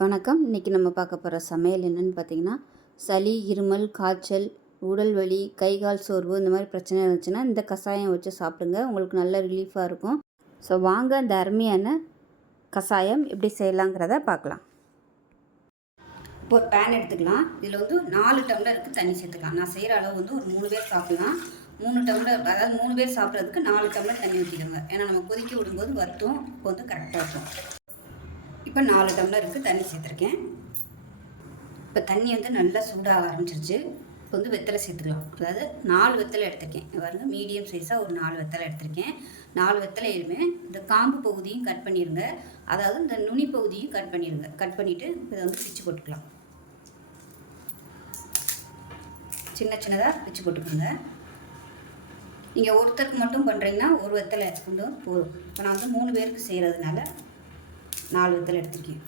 வணக்கம். இன்றைக்கி நம்ம பார்க்க போகிற சமையல் என்னென்னு பார்த்தீங்கன்னா சளி இருமல் காய்ச்சல் உடல் வலி கை கால் சோர்வு இந்த மாதிரி பிரச்சனை இருந்துச்சுன்னா இந்த கஷாயம் வச்சு சாப்பிடுங்க. உங்களுக்கு நல்ல ரிலீஃபாக இருக்கும். ஸோ வாங்க இந்த அருமையான கஷாயம் எப்படி செய்யலாங்கிறத பார்க்கலாம். இப்போ ஒரு பேன் எடுத்துக்கலாம். இதில் வந்து நாலு டம்ளருக்கு தண்ணி சேர்த்துக்கலாம். நான் செய்கிற அளவு வந்து ஒரு மூணு பேர் சாப்பிடலாம். மூணு டம்ளர் அதாவது மூணு பேர் சாப்பிட்றதுக்கு நாலு டம்ளர் தண்ணி ஊற்றிக்கோங்க ஏன்னா நம்ம கொதிக்க விடும்போது வருத்தம் இப்போ வந்து கரெக்டாக இருக்கும். இப்போ நாலு டம்ளருக்கு தண்ணி சேர்த்துருக்கேன். இப்போ தண்ணி வந்து நல்லா சூடாக ஆரம்பிச்சிருச்சு. இப்போ வந்து வெத்தலை சேர்த்துக்கலாம். அதாவது நாலு வெத்தலை எடுத்திருக்கேன். பாருங்க மீடியம் சைஸாக ஒரு நாலு வெத்தலை எடுத்திருக்கேன். நாலு வெத்தலையுமே இந்த காம்பு பகுதியும் கட் பண்ணிடுங்க அதாவது இந்த நுனி பகுதியும் கட் பண்ணிடுங்க கட் பண்ணிவிட்டு இதை வந்து பிச்சு போட்டுக்கலாம். சின்ன சின்னதாக பிச்சு போட்டுக்கோங்க. நீங்கள் ஒருத்தருக்கு மட்டும் பண்ணுறீங்கன்னா ஒரு வெத்தலை கொண்டு போதும். இப்போ நான் வந்து மூணு பேருக்கு செய்கிறதுனால நாலு வித்தல் எடுத்திருக்கேன்.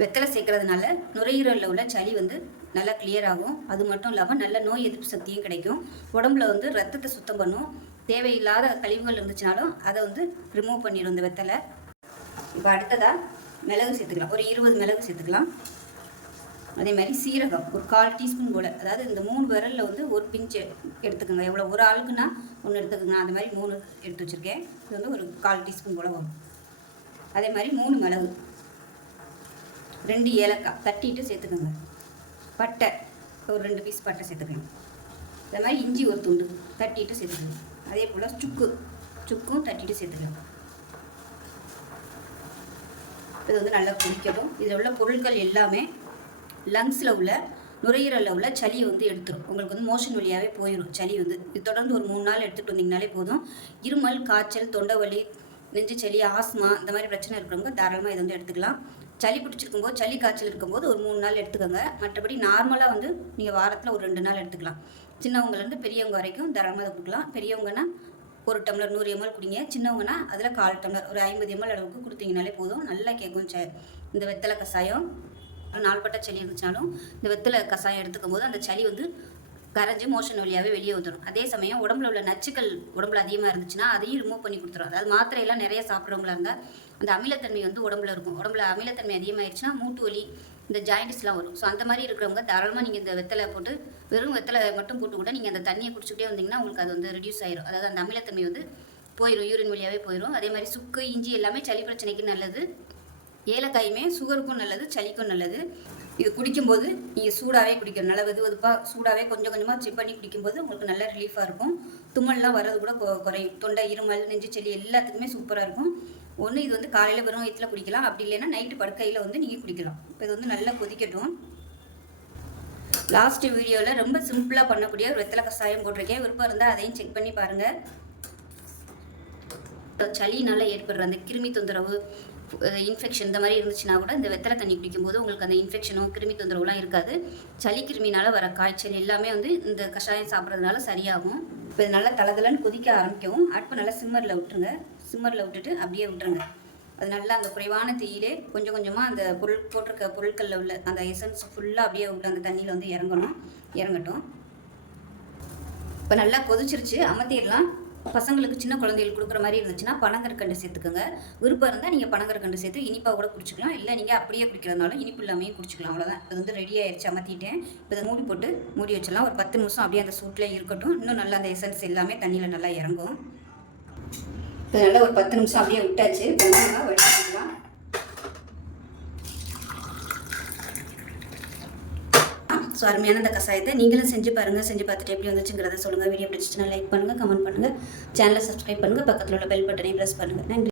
வெத்தலை சேர்க்கறதுனால நுரையீரலில் உள்ள சளி வந்து நல்லா கிளியர் ஆகும். அது மட்டும் இல்லாமல் நல்ல நோய் எதிர்ப்பு சக்தியும் கிடைக்கும். உடம்புல வந்து ரத்தத்தை சுத்தம் பண்ணும். தேவையில்லாத கழிவுகள் இருந்துச்சுனாலும் அதை வந்து ரிமூவ் பண்ணிடும் இந்த வெத்தலை. இப்போ அடுத்ததாக மிளகு சேர்த்துக்கலாம். ஒரு இருபது மிளகு சேர்த்துக்கலாம். அதே மாதிரி சீரகம் ஒரு கால் டீஸ்பூன் போல். அதாவது இந்த மூணு விரலில் வந்து ஒரு பிஞ்சு எடுத்துக்கோங்க. எவ்வளோ ஒரு ஆளுக்குன்னா ஒன்று எடுத்துக்கோங்க. அந்த மாதிரி மூணு எடுத்து வச்சுருக்கேன். இது வந்து ஒரு கால் டீஸ்பூன் போல் வரும். அதே மாதிரி மூணு மிளகு ரெண்டு ஏலக்காய் தட்டிட்டு சேர்த்துக்கோங்க. பட்டை ஒரு ரெண்டு பீஸ் பட்டை சேர்த்துக்கோங்க. அதே மாதிரி இஞ்சி ஒரு துண்டு தட்டிட்டு சேர்த்துக்கோங்க. அதே போல் சுக்கு சுக்கும் தட்டிட்டு சேர்த்துக்கோங்க. இது வந்து நல்லா குடிக்கட்டும் இதில் உள்ள பொருட்கள் எல்லாமே லங்ஸில் உள்ள நுரையீரலில் உள்ள சளியை வந்து எடுத்துரும். உங்களுக்கு வந்து மோஷன் வழியாகவே போயிடும் சளி வந்து இது தொடர்ந்து ஒரு மூணு நாள் எடுத்துகிட்டு வந்தீங்கனாலே போதும். இருமல் காய்ச்சல் தொண்டை வலி நெஞ்சு சளி ஆஸ்மா இந்த மாதிரி பிரச்சனை இருக்கிறவங்க தாராளமாக இதை வந்து எடுத்துக்கலாம். சளி பிடிச்சிருக்கும் போது சளி காய்ச்சல் இருக்கும்போது ஒரு மூணு நாள் எடுத்துக்கோங்க. மற்றபடி நார்மலாக வந்து நீங்கள் வாரத்தில் ஒரு ரெண்டு நாள் எடுத்துக்கலாம். சின்னவங்கலேருந்து பெரியவங்க வரைக்கும் தாராளமாக அதை கொடுக்கலாம். பெரியவங்கன்னா ஒரு டம்ளர் நூறு எம்எல் குடிங்க. சின்னவங்கன்னா அதில் கால் டம்ளர் ஒரு ஐம்பது எம்எல் அளவுக்கு கொடுத்தீங்கனாலே போதும். நல்லா கேட்கும் ச இந்த வெத்தலை கஷாயம். நாள்பட்ட சளி இருந்துச்சாலும் இந்த வெத்தலை கஷாயம் எடுத்துக்கும் போது அந்த சளி வந்து கரைஞ்சி மோஷன் வழியாகவே வெளியே வந்துடும் அதே சமயம் உடம்புல உள்ள நச்சுக்கள் உடம்புல அதிகமாக இருந்துச்சுன்னா அதையும் ரிமூவ் பண்ணி கொடுத்துரும். அதாவது மாத்திரையெல்லாம் நிறைய சாப்பிட்றவங்களா இருந்தால் அந்த அமிலத்தன்மை வந்து உடம்புல இருக்கும். உடம்புல அமிலத்தன்மை அதிகமாகிடுச்சுன்னா மூட்டு வலி இந்த ஜாயிண்ட்ஸ்லாம் வரும். ஸோ அந்த மாதிரி இருக்கிறவங்க தாராளமாக நீங்கள் இந்த வெத்தலை போட்டு வெறும் வெத்தலை மட்டும் போட்டு கூட நீங்கள் அந்த தண்ணியை குடிச்சுக்கிட்டே வந்தீங்கன்னா உங்களுக்கு அது வந்து ரெடியூஸ் ஆயிரும். அதாவது அந்த அமிலத்தன்மை வந்து போயிடும் யூரின் வழியாகவே போயிடும் அதே மாதிரி சுக்கு இஞ்சி எல்லாமே சளி பிரச்சனைக்கு நல்லது. ஏலக்காயுமே சுகருக்கும் நல்லது சளிக்கும் நல்லது. இது குடிக்கும்போது நீங்கள் சூடாகவே குடிக்கணும். நல்லா வெது வெதுப்பாக சூடாகவே கொஞ்சம் கொஞ்சமாக செக் பண்ணி குடிக்கும்போது உங்களுக்கு நல்ல ரிலீஃபாக இருக்கும். தும்மல்லாம் வர்றது கூட குறையும். தொண்டை இருமல் நெஞ்சு செளி எல்லாத்துக்குமே சூப்பராக இருக்கும். ஒன்று இது வந்து காலையில் வெறும் வயிற்றுல குடிக்கலாம். அப்படி இல்லைன்னா நைட்டு படுக்கையில் வந்து நீங்கள் குடிக்கலாம். இப்போ இது வந்து நல்லா கொதிக்கட்டும். லாஸ்ட் வீடியோவில் ரொம்ப சிம்பிளாக பண்ணக்கூடிய ஒரு வெத்தலை கஷாயம் போட்டிருக்கேன். விருப்பம் இருந்தால் அதையும் செக் பண்ணி பாருங்கள் சளி நல்லா ஏற்படுற அந்த கிருமி தொந்தரவு இன்ஃபெக்ஷன் இந்த மாதிரி இருந்துச்சுன்னா கூட இந்த வெத்தலை தண்ணி குடிக்கும்போது உங்களுக்கு அந்த இன்ஃபெக்ஷனும் கிருமி தொந்தரவுலாம் இருக்காது. சளி கிருமினால் வர காய்ச்சல் எல்லாமே வந்து இந்த கஷாயம் சாப்பிட்றதுனால சரியாகும். இப்போ இது நல்லா தளதலன்னு கொதிக்க ஆரம்பிக்கவும். அடுப்பு நல்லா சிம்மரில் விட்டுருங்க. சிம்மரில் விட்டுட்டு அப்படியே விட்டுருங்க. அது நல்லா அந்த குறைவான தீயிலே கொஞ்சம் கொஞ்சமாக அந்த பொருள் போட்டிருக்க பொருட்களில் உள்ள அந்த எசன்ஸ் ஃபுல்லாக அப்படியே உள்ள அந்த தண்ணியில் வந்து இறங்கணும். இறங்கட்டும். இப்போ நல்லா கொதிச்சிருச்சு. அமர்த்திடலாம். பசங்களுக்கு சின்ன குழந்தைகளுக்கு கொடுக்குற மாதிரி இருந்துச்சுன்னா பனங்கற்கண்டு சேர்த்துக்கோங்க. விருப்பம் இருந்தால் நீங்கள் பனங்கற்கண்டு சேர்த்து இனிப்பாக கூட குடிச்சிக்கலாம். இல்லை நீங்கள் அப்படியே குடிக்கிறதுனாலும் இனிப்பு இல்லாமையும் குடிச்சிக்கலாம். அவ்வளோதான் அது வந்து ரெடி ஆயிடுச்சு அமர்த்திட்டேன். இப்போ இதை மூடி போட்டு மூடி வச்சிடலாம். ஒரு பத்து நிமிஷம் அப்படியே அந்த சூட்டில் இருக்கட்டும். இன்னும் நல்லா அந்த எசன்ஸ் எல்லாமே தண்ணியில் நல்லா இறங்கும். இப்போ நல்லா ஒரு பத்து நிமிஷம் அப்படியே விட்டாச்சு. வடிச்சிக்கலாம். ஸோ அருமையான அந்த கசாயத்தை நீங்களும் செஞ்சு பாருங்கள் செஞ்சு பார்த்துட்டு எப்படி வந்துச்சுங்கிறத சொல்லுங்கள் வீடியோ பிடிச்சிச்சுன்னா லைக் பண்ணுங்கள் கமெண்ட் பண்ணுங்கள் சேனலை சப்ஸ்கிரைப் பண்ணுங்கள் பக்கத்தில் உள்ள பெல் பட்டனையும் ப்ரெஸ் பண்ணுங்கள் நன்றி.